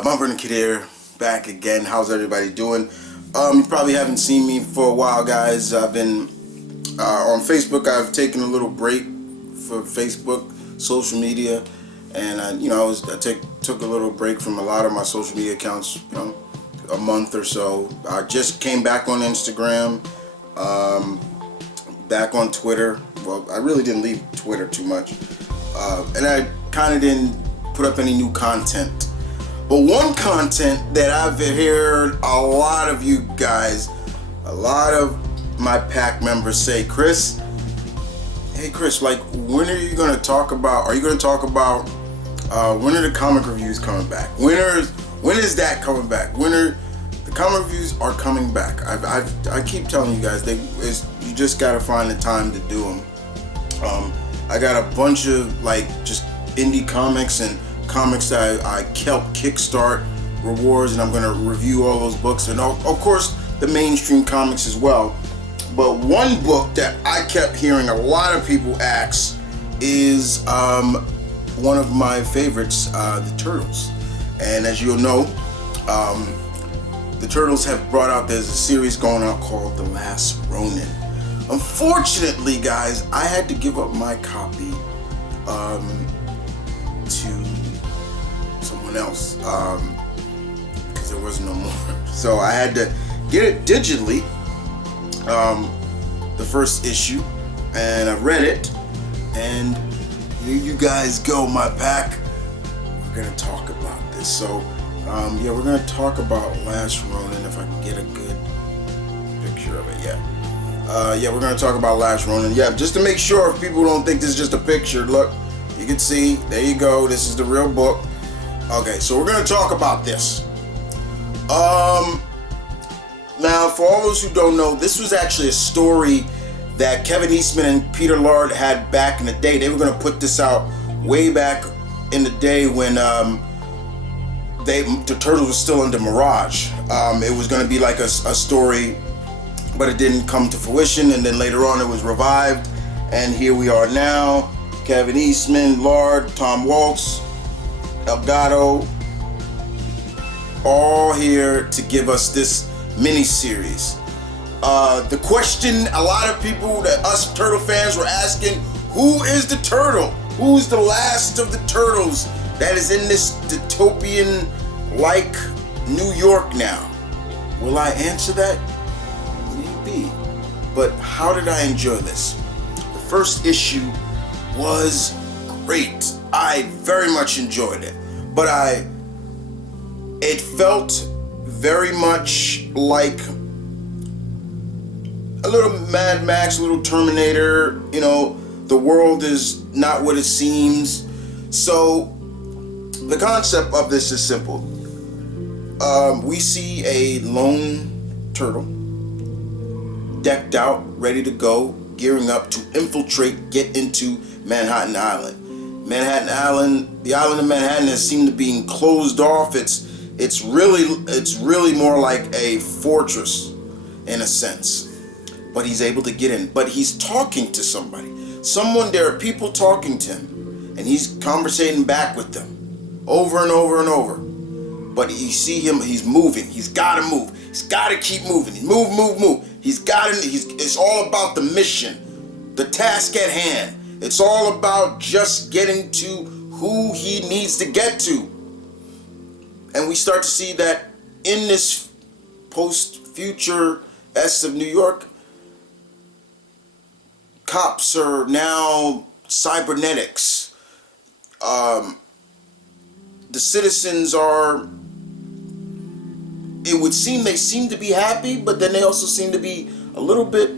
M.V.K here, back again. How's everybody doing? You probably haven't seen me for a while, guys. I've been on Facebook. I've taken a little break for Facebook, social media, and took a little break from a lot of my social media accounts. A month or so. I just came back on Instagram, back on Twitter. Well, I really didn't leave Twitter too much, and I kind of didn't put up any new content. But one content that I've heard a lot of you guys, a lot of my pack members say, Chris, like, when are you going to talk about, when are the comic reviews coming back? When is that coming back? The comic reviews are coming back. I keep telling you guys, you just got to find the time to do them. I got a bunch of, just indie comics and comics that I helped kickstart rewards, and I'm going to review all those books, and of course the mainstream comics as well. But one book that I kept hearing a lot of people ask is one of my favorites, the Turtles. And as you'll know, the Turtles have brought out, there's a series going out called The Last Ronin. Unfortunately, guys, I had to give up my copy to someone else because there was no more. So I had to get it digitally, the first issue, and I read it, and here you guys go, my pack. We're gonna talk about this. So we're gonna talk about Last Ronin, if I can get a good picture of it. We're gonna talk about Last Ronin. Just to make sure if people don't think this is just a picture, look, you can see, there you go, this is the real book. Okay, so we're gonna talk about this. Now, for all those who don't know, this was actually a story that Kevin Eastman and Peter Laird had back in the day. They were gonna put this out way back in the day when the Turtles were still under Mirage. It was gonna be like a story, but it didn't come to fruition, and then later on it was revived, and here we are now. Kevin Eastman, Laird, Tom Waltz, Elgato, all here to give us this mini-series. The question a lot of people, that us Turtle fans, were asking, who is the Turtle? Who's the last of the Turtles that is in this dystopian-like New York now? Will I answer that? Maybe. But how did I enjoy this? The first issue was great. I very much enjoyed it, but it felt very much like a little Mad Max, a little Terminator. The world is not what it seems. So the concept of this is simple. We see a lone turtle decked out, ready to go, gearing up to infiltrate, get into Manhattan Island. The island of Manhattan has seemed to be closed off. It's really more like a fortress in a sense. But he's able to get in. But he's talking to somebody. There are people talking to him, and he's conversating back with them over and over and over. But you see him, he's moving. He's got to move. He's got to keep moving. Move. It's all about the mission, the task at hand. It's all about just getting to who he needs to get to. And we start to see that in this post-future S of New York, cops are now cybernetics. The citizens are, it would seem they seem to be happy, but then they also seem to be a little bit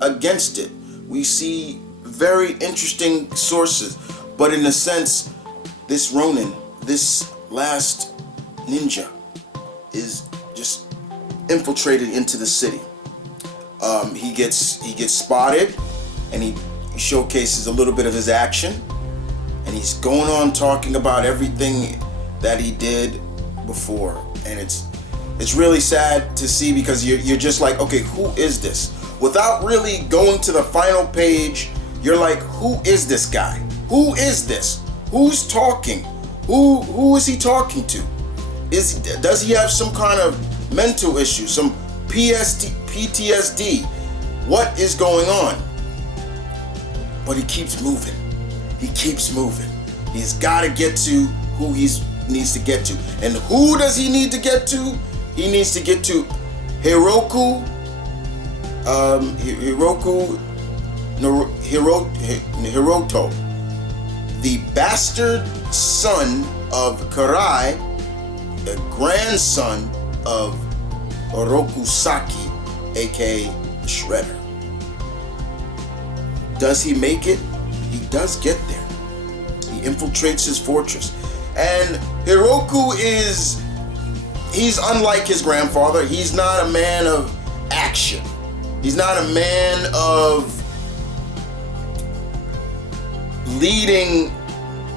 against it. We see very interesting sources, but in a sense, this Ronin, this last ninja, is just infiltrated into the city. He gets spotted, and he showcases a little bit of his action, and he's going on talking about everything that he did before, and it's really sad to see, because you're just like, okay, who is this? Without really going to the final page, you're like, who is this guy? Who is this? Who's talking? Who is he talking to? Does he have some kind of mental issue, some PTSD? What is going on? But he keeps moving. He keeps moving. He's got to get to who he needs to get to. And who does he need to get to? He needs to get to Hiroto, the bastard son of Karai, the grandson of Orokusaki, aka the Shredder. Does he make it? He does get there. He infiltrates his fortress. And Hiroku he's unlike his grandfather. He's not a man of action. He's not a man of leading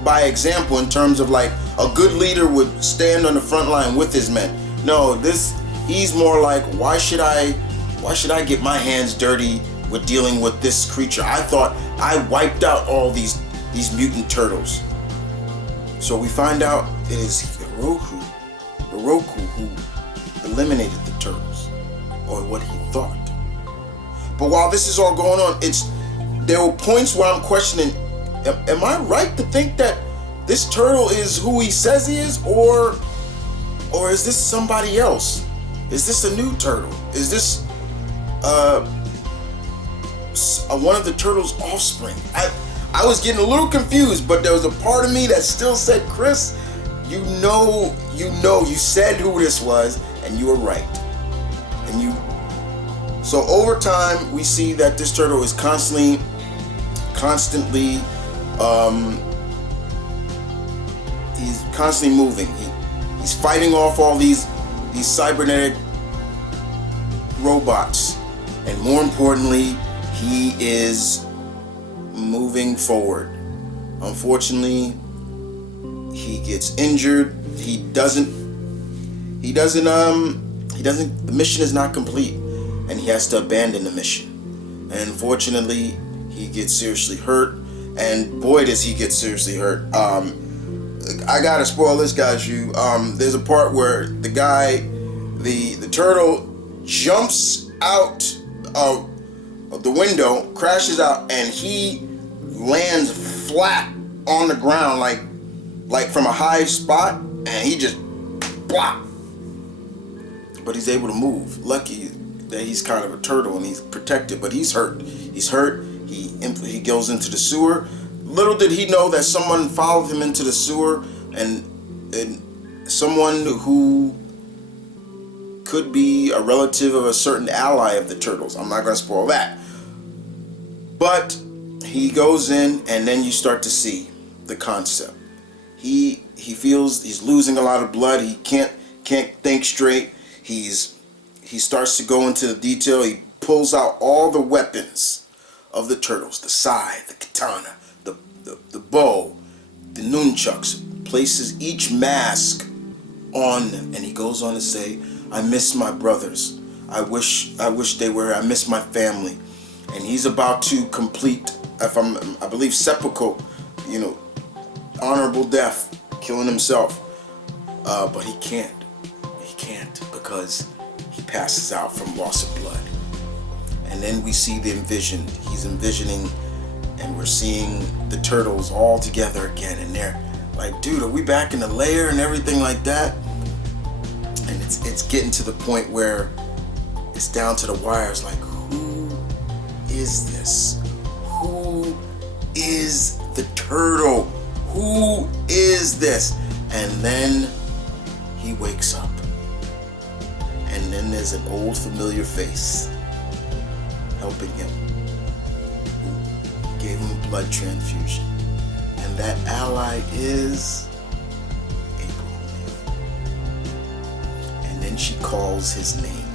by example, in terms of like a good leader would stand on the front line with his men. No, he's more like, why should I get my hands dirty with dealing with this creature? I thought I wiped out all these mutant turtles. So we find out it is Hiroku who eliminated the turtles, or what he thought. But while this is all going on, there were points where I'm questioning, am I right to think that this turtle is who he says he is, or is this somebody else? Is this a new turtle? Is this one of the turtle's offspring? I was getting a little confused, but there was a part of me that still said, Chris, you said who this was, and you were right. So over time, we see that this turtle is constantly he's constantly moving. He's fighting off all these cybernetic robots, and more importantly, he is moving forward. Unfortunately, he gets injured. The mission is not complete, and he has to abandon the mission. And unfortunately, he gets seriously hurt, and boy does he get seriously hurt. I gotta spoil this guys. There's a part where the guy, the turtle jumps out of the window, crashes out, and he lands flat on the ground like from a high spot, and he just plop. But he's able to move. Lucky that he's kind of a turtle and he's protected, but he's hurt. He goes into the sewer. Little did he know that someone followed him into the sewer, and someone who could be a relative of a certain ally of the turtles. I'm not going to spoil that. But he goes in, and then you start to see the concept. He feels he's losing a lot of blood. He can't think straight. He starts to go into the detail. He pulls out all the weapons of the turtles: the sai, the katana, the bow, the nunchucks. Places each mask on them, and he goes on to say, "I miss my brothers. I wish they were. I miss my family." And he's about to complete, I believe, seppuku, honorable death, killing himself. But he can't. He can't, because he passes out from loss of blood. And then we see the envision. He's envisioning, and we're seeing the turtles all together again, and they're like, dude, are we back in the lair and everything like that? And it's getting to the point where it's down to the wires, like, who is this? Who is the turtle? Who is this? And then he wakes up. And then there's an old familiar face helping him, who gave him a blood transfusion. And that ally is April. And then she calls his name.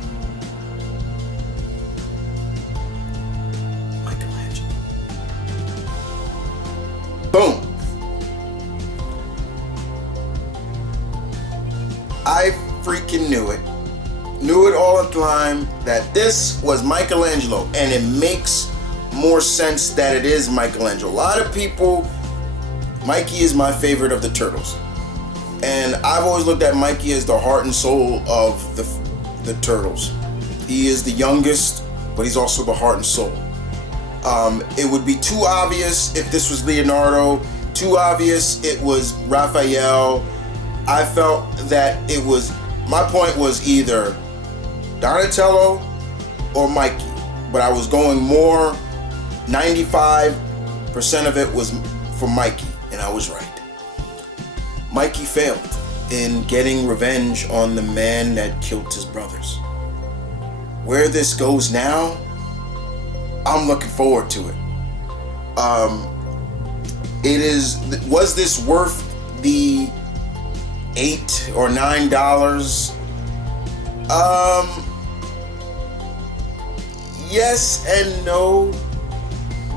Michelangelo. Boom. I freaking knew it. Knew it all the time that this was Michelangelo. And it makes more sense that it is Michelangelo. A lot of people, Mikey is my favorite of the turtles. And I've always looked at Mikey as the heart and soul of the Turtles. He is the youngest, but he's also the heart and soul. It would be too obvious if this was Leonardo, too obvious it was Raphael. I felt that it was, my point was either Donatello or Mikey, but I was going more, 95% of it was for Mikey, and I was right. Mikey failed in getting revenge on the man that killed his brothers. Where this goes now, I'm looking forward to it. Was this worth the $8 or $9? Yes and no,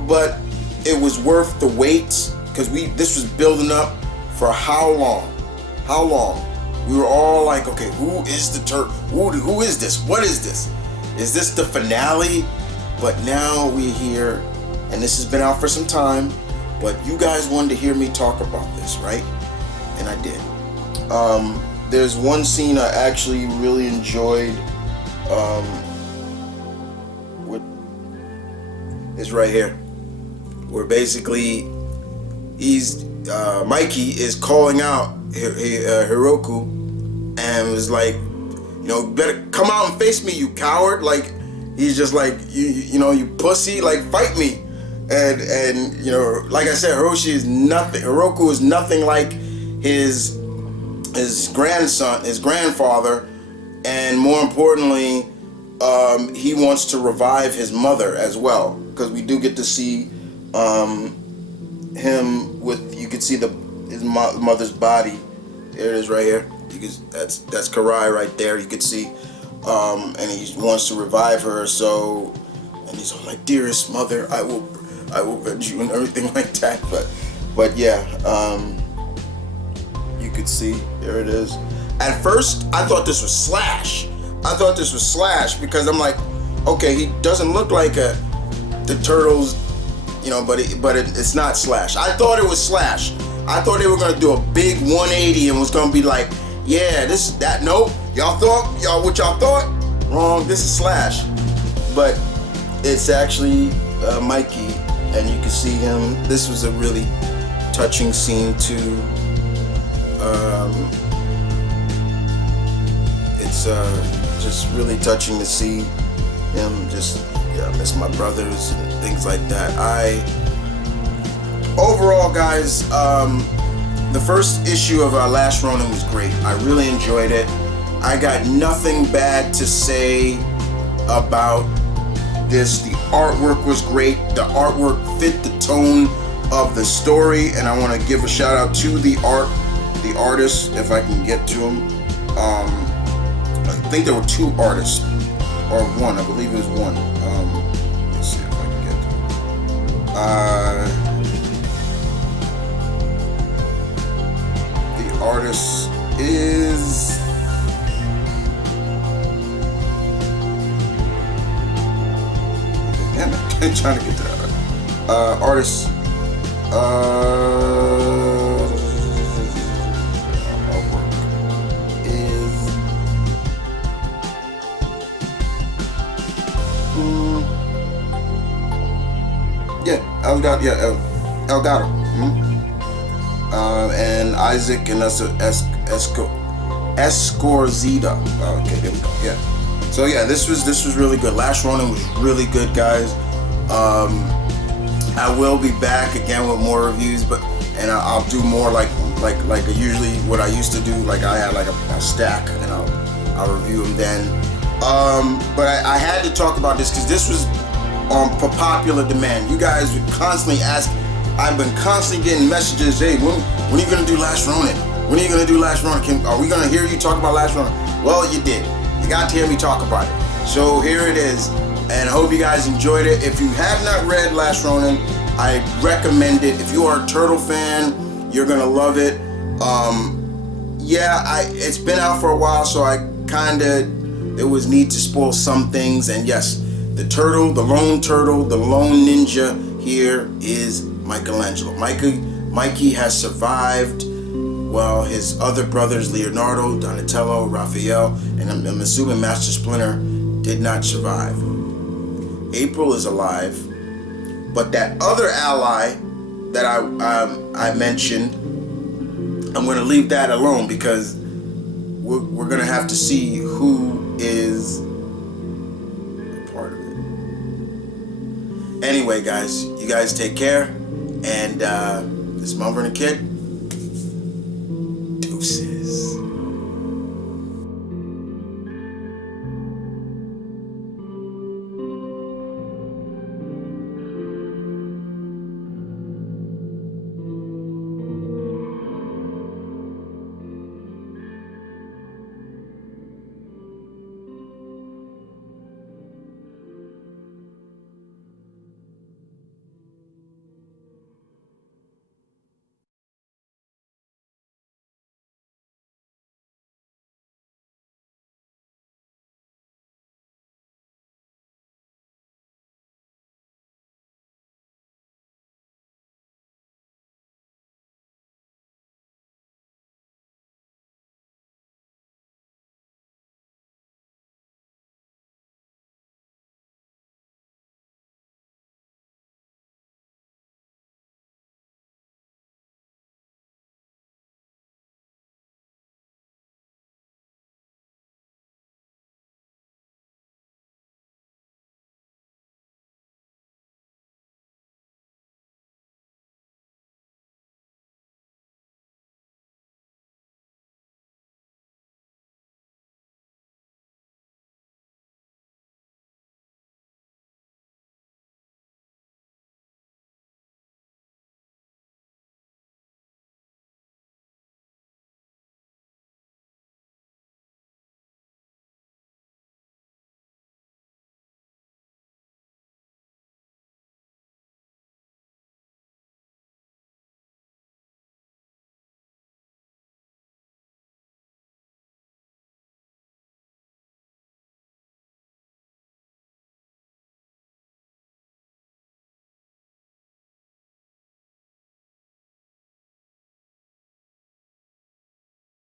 but it was worth the wait, because this was building up for how long? How long? We were all like, okay, who is the Turk? Who is this? What is this? Is this the finale? But now we're here, and this has been out for some time, but you guys wanted to hear me talk about this, right? And I did. There's one scene I actually really enjoyed. It's right here, where basically Mikey is calling out Hiroku, and was like, better come out and face me, you coward. Like, he's just like, you pussy, like, fight me. And like I said, Hiroku is nothing like his grandson, his grandfather, and more importantly, he wants to revive his mother as well, because we do get to see him with, you can see his mother's body. There it is right here. That's Karai right there. You can see, and he wants to revive her. So, and he's all like, "Dearest mother, I will avenge you," and everything like that. But yeah, you could see, there it is. At first, I thought this was Slash. Because I'm like, okay, he doesn't look like the Turtles, but it's not Slash. I thought it was Slash. I thought they were gonna do a big 180 and was gonna be like, yeah, this is that. Nope, what y'all thought? Wrong. This is Slash, but it's actually Mikey, and you can see him. This was a really touching scene too. It's just really touching to see him. Just, I miss my brothers and things like that. Overall, guys, the first issue of Last Ronin was great. I really enjoyed it. I got nothing bad to say about this. The artwork was great. The artwork fit the tone of the story, and I want to give a shout out to the artist, if I can get to him. I think there were two artists, or one. I believe it was one. Let's see if I can get to him. The artist is damn it, I'm trying to get to that artist. Elgato. And Isaac and Escorzita. Okay, there we go. Yeah. So yeah, this was really good. Last Ronin was really good, guys. I will be back again with more reviews, and I'll do more like usually what I used to do. Like, I had like a stack, and I'll review them then. But I had to talk about this because this was for popular demand. You guys would constantly ask. I've been constantly getting messages. Hey, when are you gonna do Last Ronin? When are you gonna do Last Ronin? Are we gonna hear you talk about Last Ronin? Well, you did. You got to hear me talk about it. So here it is, and I hope you guys enjoyed it. If you have not read Last Ronin, I recommend it. If you are a Turtle fan, you're gonna love it. It's been out for a while, so there was need to spoil some things. And yes, the lone ninja here is Michelangelo. Mikey has survived Well, his other brothers, Leonardo, Donatello, Raphael, and I'm assuming Master Splinter, did not survive. April is alive, but that other ally that I mentioned, I'm going to leave that alone because we're going to have to see who is a part of it. Anyway, guys, you guys take care, and this is M.V.K.